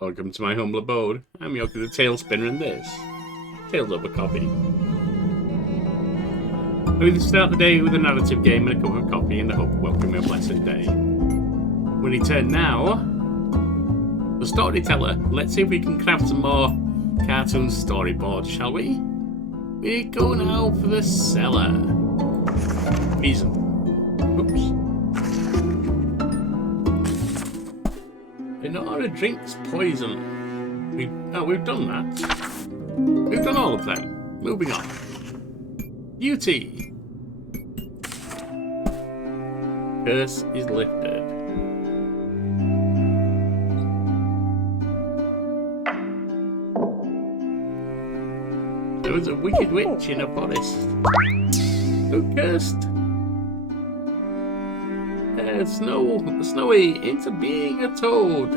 Welcome to my humble abode. I'm Yorkie the Talespinner, and this Tales of a Copy. We start the day with a narrative game and a cup of coffee in the hope of welcoming a blessed day. We return now. The Storyteller. Let's see if we can craft some more cartoon storyboards, shall we? We go now for the cellar. Reason. Oops. Inora drinks poison. We've done that. We've done all of them. Moving on. Beauty. Curse is lifted. There was a wicked witch in a forest. So cursed. Snowy into being a toad.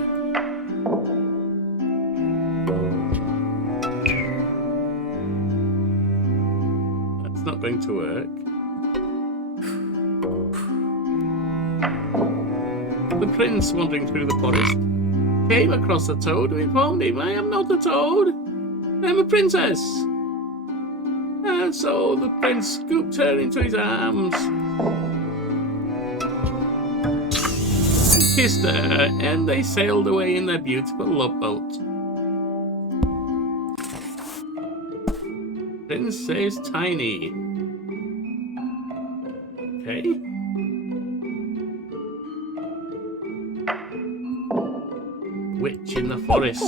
That's not going to work. The prince, wandering through the forest, came across a toad who informed him, "I am not a toad, I am a princess." And so the prince scooped her into his arms, kissed her, and they sailed away in their beautiful love boat. Prince saves Tiny. Okay. Witch in the forest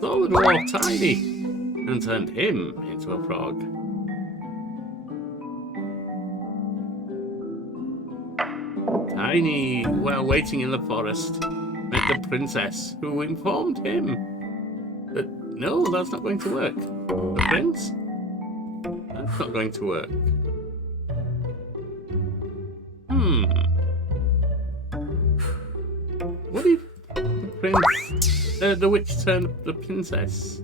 saw the dwarf Tiny and turned him into a frog. Tiny, while waiting in the forest, met the princess, who informed him that no, that's not going to work. The prince? That's not going to work. What if the witch turned the princess?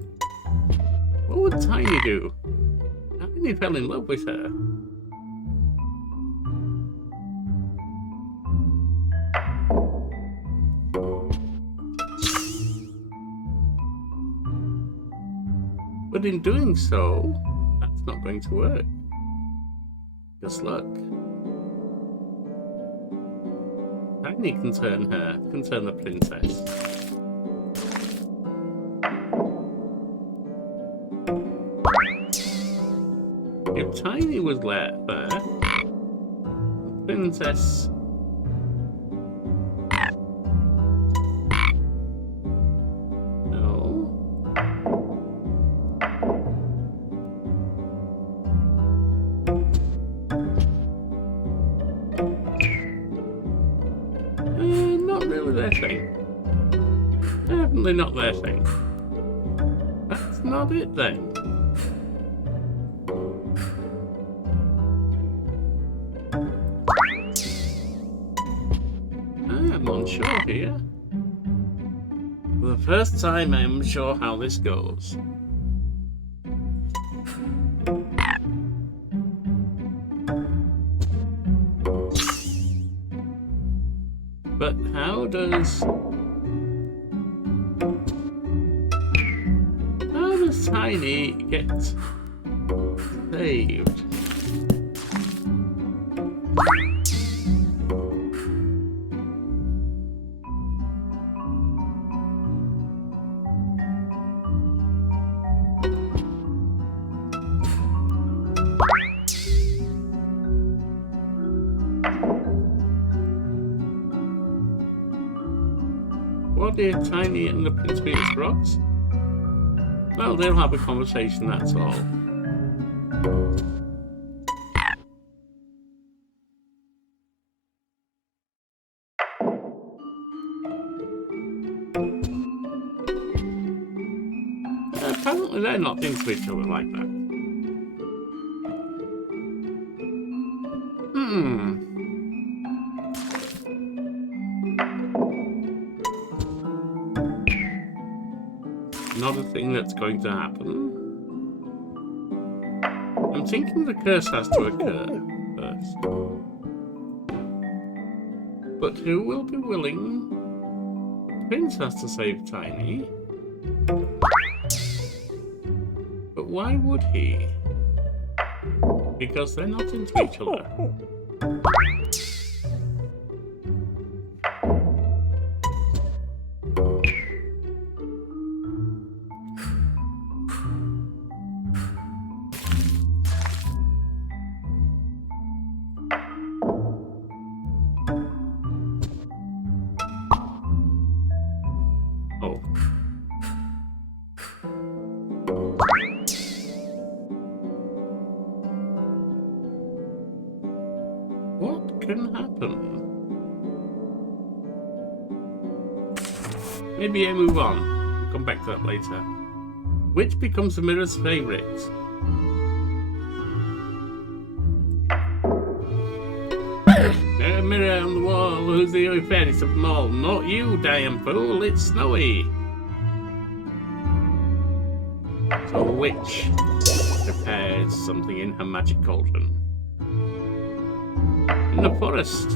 What would Tiny do? Tiny fell in love with her. But in doing so, that's not going to work. Just luck. Tiny can turn the princess. If Tiny was there, the princess... Not really their thing. Definitely not their thing. That's not it then. I'm unsure here. For the first time, I'm unsure how this goes. But how does Tiny get saved? What did Tiny and the Prince be as frogs? Well, they'll have a conversation, that's all. Apparently they're not into each other like that. Not a thing that's going to happen. I'm thinking the curse has to occur first. But who will be willing? The prince has to save Tiny. But why would he? Because they're not into each other. Oh. What can happen? Maybe I move on. We'll come back to that later. Which becomes the mirror's favourite? Mirror on the wall, who's the fairest of them all? Not you, damn fool, it's Snowy. So a witch prepares something in her magic cauldron. In the forest,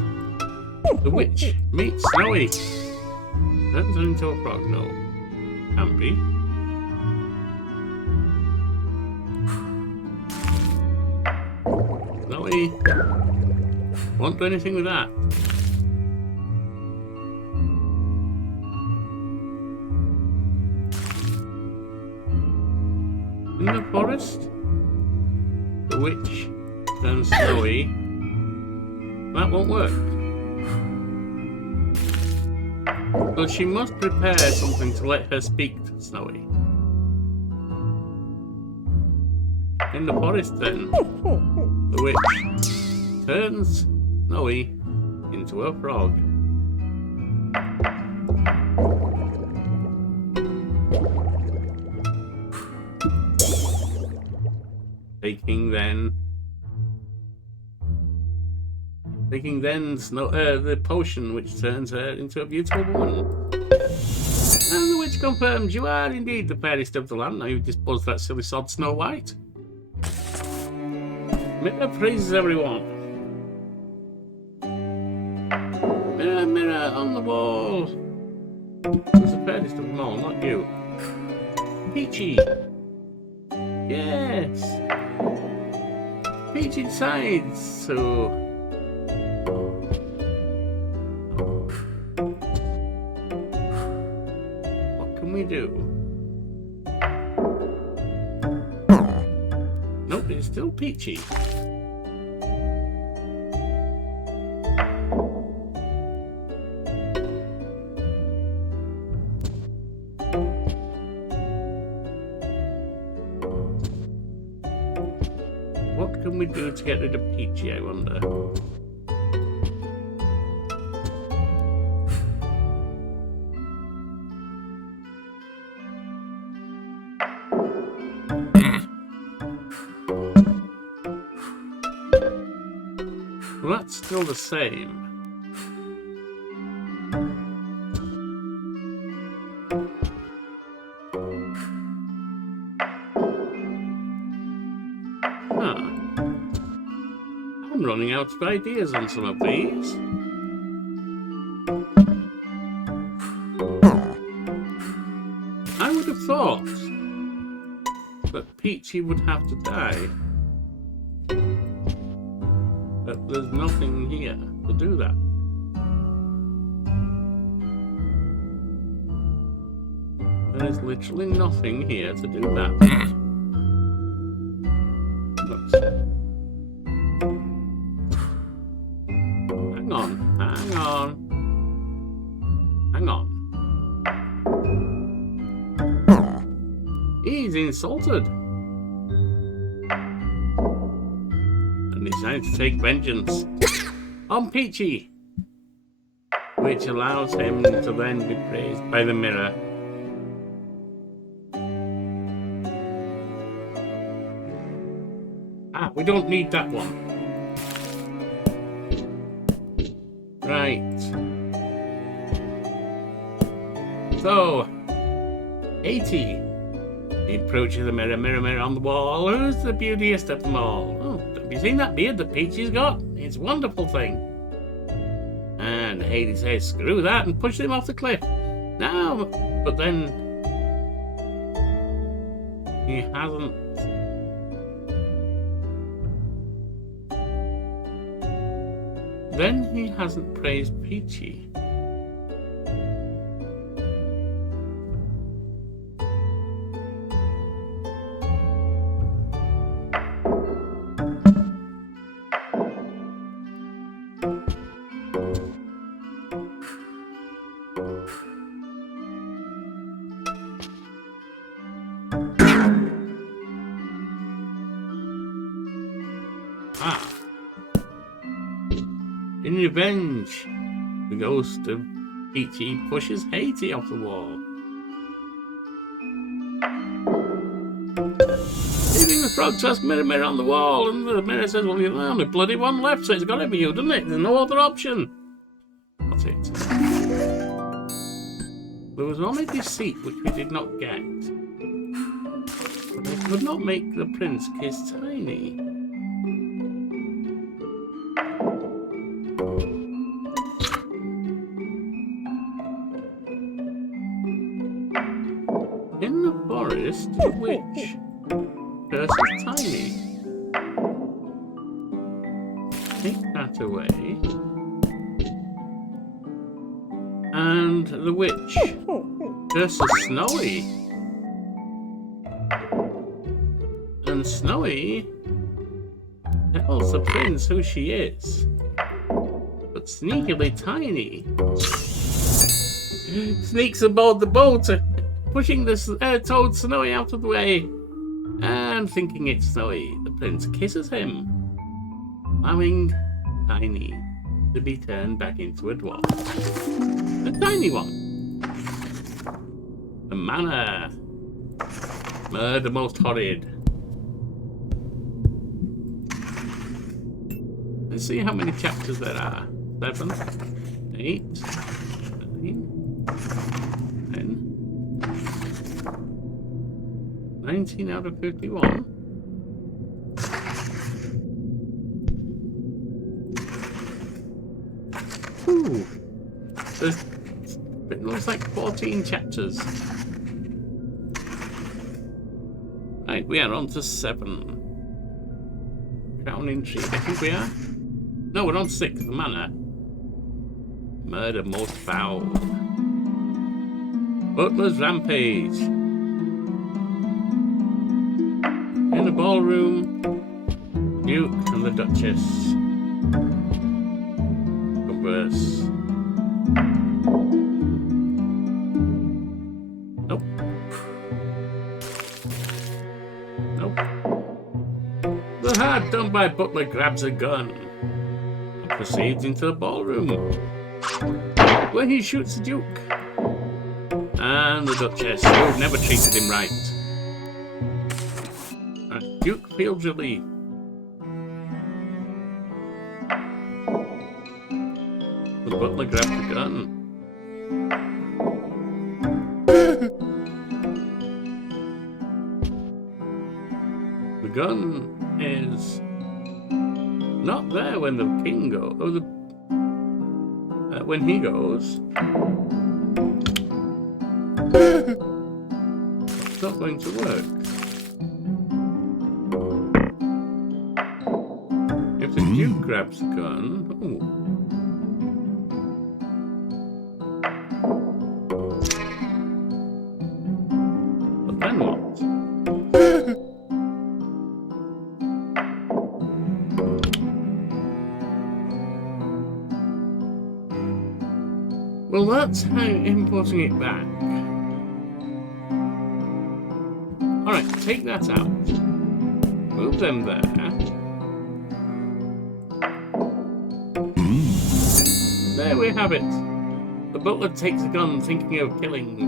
the witch meets Snowy. Turns her into a frog. No, can't be. Snowy, won't do anything with that. In the forest, the witch turns Snowy. That won't work. So she must prepare something to let her speak to Snowy. In the forest then, the witch turns Snowy into a frog. Taking then the potion which turns her into a beautiful woman. And the witch confirms you are indeed the fairest of the land. Now you've disposed that silly sod Snow White. Mirror praises everyone. Mirror, mirror on the wall. Who's the fairest of them all? Not you. Peachy. Yes. Peachy decides so. We do. Nope, it's still Peachy. What can we do to get rid of Peachy, I wonder? Well, that's still the same. Huh. I'm running out of ideas on some of these. I would have thought that Peachy would have to die. But there's nothing here to do that. There is literally nothing here to do that. Oops. Hang on, hang on. Hang on. He's insulted. Decided to take vengeance on Peachy, which allows him to then be praised by the mirror. Ah, we don't need that one. Right. So, 80. He approaches the mirror, mirror, mirror on the wall. Who's the beautiest of them all? Oh, have you seen that beard that Peachy's got? It's a wonderful thing. And Hades says, screw that, and pushes him off the cliff. Now, but then He hasn't. Then he hasn't praised Peachy. Ah. In revenge, the ghost of Peachy pushes Haiti off the wall. Leaving the frog to ask Mirror on the wall, and the mirror says, well, you're the only bloody one left, so it's got to be you, doesn't it? There's no other option. That's it. There was only deceit which we did not get. But I could not make the prince kiss Tiny. In the forest, the witch curses Tiny. Take that away. And the witch curses Snowy. And Snowy tells the prince who she is. But sneakily Tiny sneaks aboard the boat, pushing the toad Snowy out of the way. And thinking it's Snowy, the prince kisses him, allowing Tiny to be turned back into a dwarf. A tiny one. The manor. Murder most horrid. Let's see how many chapters there are. 7, 8, 9, 10. 19 out of 51. Ooh. It looks like 14 chapters. Right, we are on to 7. Crown Intrigue, I think we are. No, we're on 6, the manor. Murder most foul. Butler's rampage. In the ballroom, Duke and the Duchess converse. Nope. Nope. The hard done by Butler grabs a gun and proceeds into the ballroom, where he shoots the Duke and the Duchess, who've never treated him right. Duke feels relief. The butler grabs the gun. The gun is not there when the king goes. Or when he goes. It's not going to work. If the Duke grabs the gun, ooh. But then what? Well, that's how importing it back. Alright, take that out. Move them there. There we have it. The butler takes a gun thinking of killing the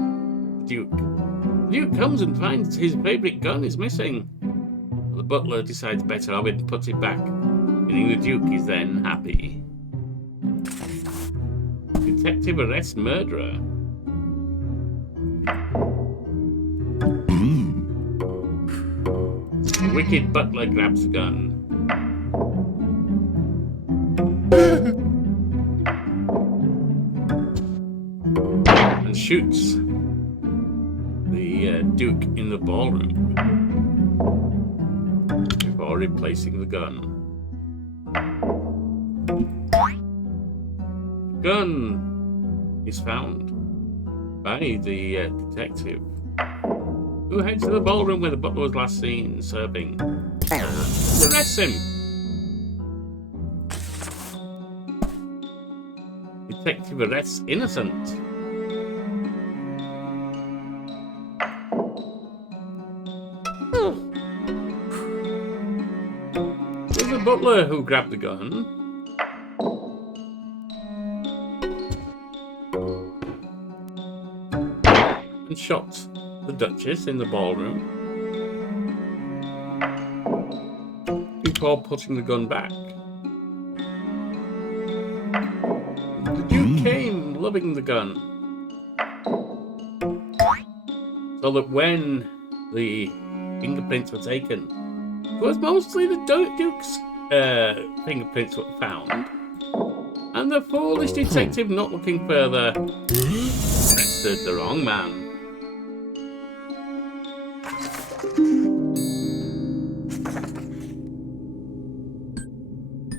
Duke. The Duke comes and finds his favourite gun is missing. The butler decides better of it and puts it back, meaning the Duke is then happy. Detective arrests murderer. The wicked butler grabs the gun. And shoots the Duke in the ballroom. before replacing the gun. The gun is found by the detective, who heads to the ballroom where the butler was last seen serving. Arrests him. Detective arrests innocent. It was the butler who grabbed the gun. And shot the Duchess in the ballroom before putting the gun back. The Duke came loving the gun, so that when the fingerprints were taken, it was mostly the Duke's fingerprints were found, and the foolish detective, not looking further, arrested the wrong man.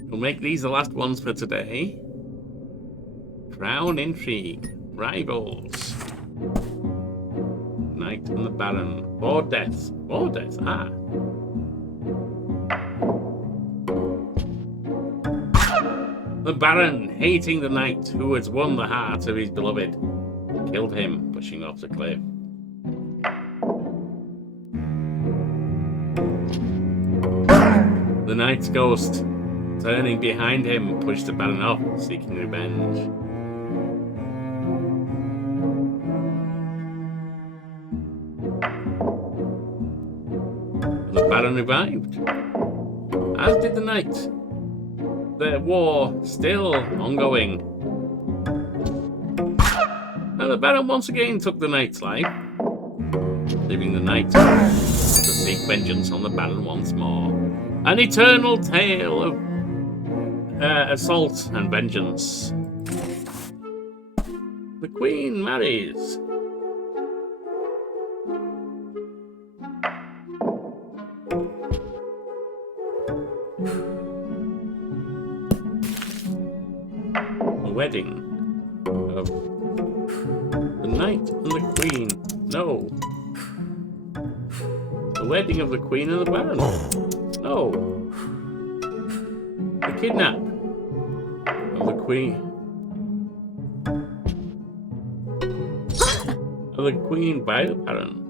We'll make these the last ones for today. Crown intrigue, rivals, Knight and the Baron, 4 deaths. 4 deaths, ah. The Baron, hating the knight who has won the heart of his beloved, killed him, pushing off the cliff. The knight's ghost, turning behind him, pushed the Baron off, seeking revenge. The Baron revived, as did the knight. Their war still ongoing. And the Baron once again took the knight's life, leaving the knight to seek vengeance on the Baron once more. An eternal tale of assault and vengeance. The Queen marries. The wedding of the Knight and the Queen. No. The wedding of the Queen and the Baron. No. The kidnap of the Queen. Of the Queen by the Baron.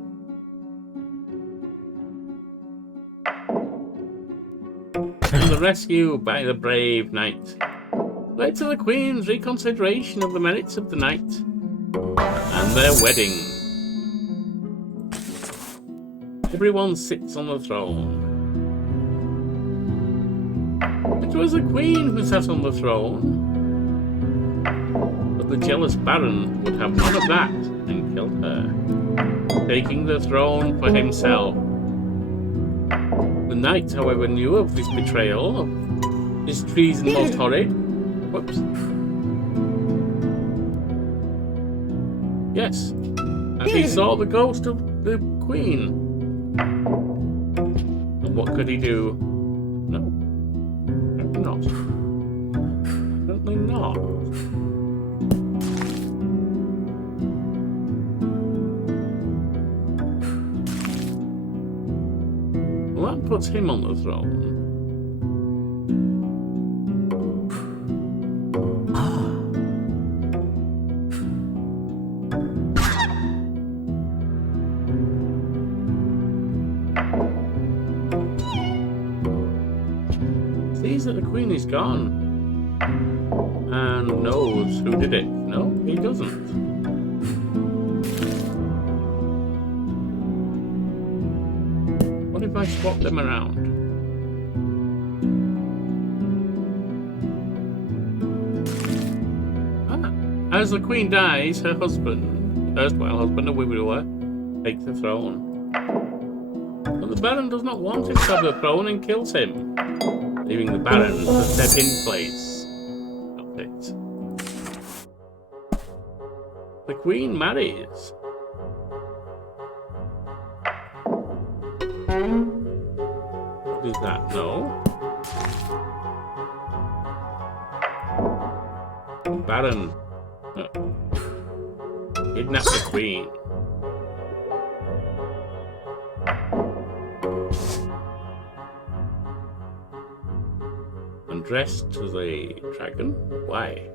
And the rescue by the brave knight led to the Queen's reconsideration of the merits of the knight and their wedding. Everyone sits on the throne. It was the Queen who sat on the throne, but the jealous Baron would have none of that and killed her, taking the throne for himself. The knight, however, knew of this betrayal, of this treason most horrid. Whoops. Yes, and he saw the ghost of the Queen. And what could he do? No, not. Certainly not. Well, that puts him on the throne. Sees that the Queen is gone and knows who did it. No, he doesn't. What if I swap them around? As the Queen dies, her husband, erstwhile husband, a widower, takes the throne. But the Baron does not want him to have the throne and kills him, leaving the Baron to step in place of it. The Queen marries. What is That no. Baron. Kidnap the queen. Undressed to the dragon? Why?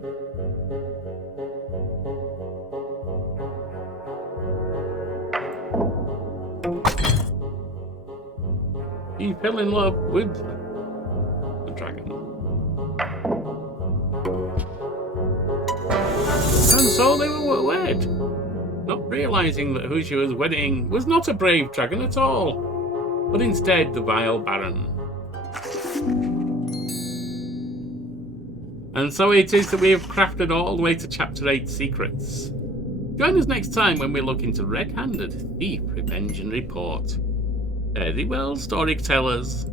He fell in love with the dragon. And so they were wed, not realizing that who she was wedding was not a brave dragon at all, but instead the vile Baron. And so it is that we have crafted all the way to Chapter 8 Secrets. Join us next time when we look into Red-Handed, Thief, Revenge and Report. Fare thee well, storytellers.